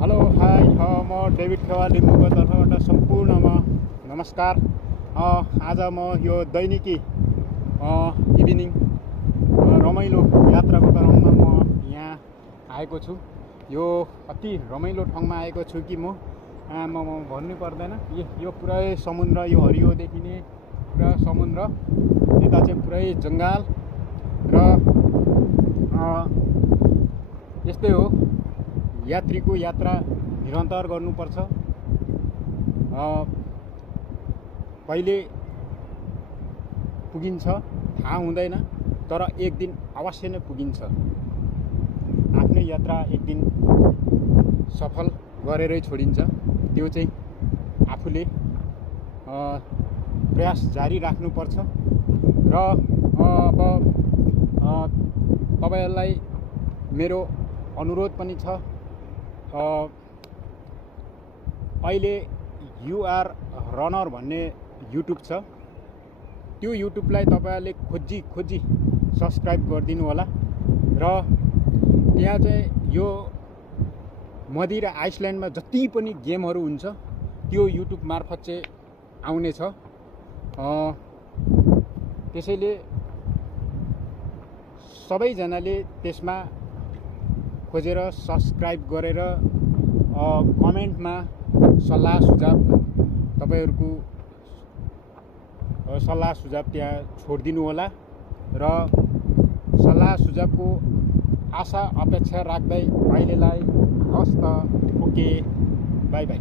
Hello hi म David खेवा लिम्बूको तर्फबाट सम्पूर्णमा नमस्कार। आज म यो दैनिकी इभिनिङ रमाइलो यात्राको क्रममा म यहाँ आएको छु। यो अति रमाइलो ठाउँमा आएको छु कि म भन्नु पर्दैन। यो पुरै समुद्र, यो हरियो देखिने पुरा समुद्र, यता चाहिँ पुरै जङ्गल र यस्तै हो। यात्रीको यात्रा निरन्तर गर्नुपर्छ। कहिले पुगिन्छ थाहा हुँदैन, तर एक दिन अवश्य नै पुगिन्छ। आफ्नै यात्रा एक दिन सफल गरेरै छोडिन्छ। त्यो चाहिँ आफूले प्रयास जारी राख्नुपर्छ। र अब तपाईहरुलाई मेरो अनुरोध पनि छ। अहिले युआर रनर भन्ने युट्युब छ। त्यो युट्युबलाई तपाईहरुले खोजी सब्स्क्राइब गरिदिनु होला। र त्यहाँ चाहिँ यो मदिरा आइसल्यान्डमा जति पनि गेमहरू हुन्छ त्यो युट्युब मार्फत चाहिँ आउनेछ। त्यसैले सबैजनाले त्यसमा खोजेर सब्स्क्राइब गरेर कमेन्टमा सल्लाह सुझाव, तपाईहरुको सल्लाह सुझाव त्यहाँ छोडिदिनु होला। र सल्लाह सुझावको आशा अपेक्षा राख्दै अहिलेलाई हस्त। Okay, by by.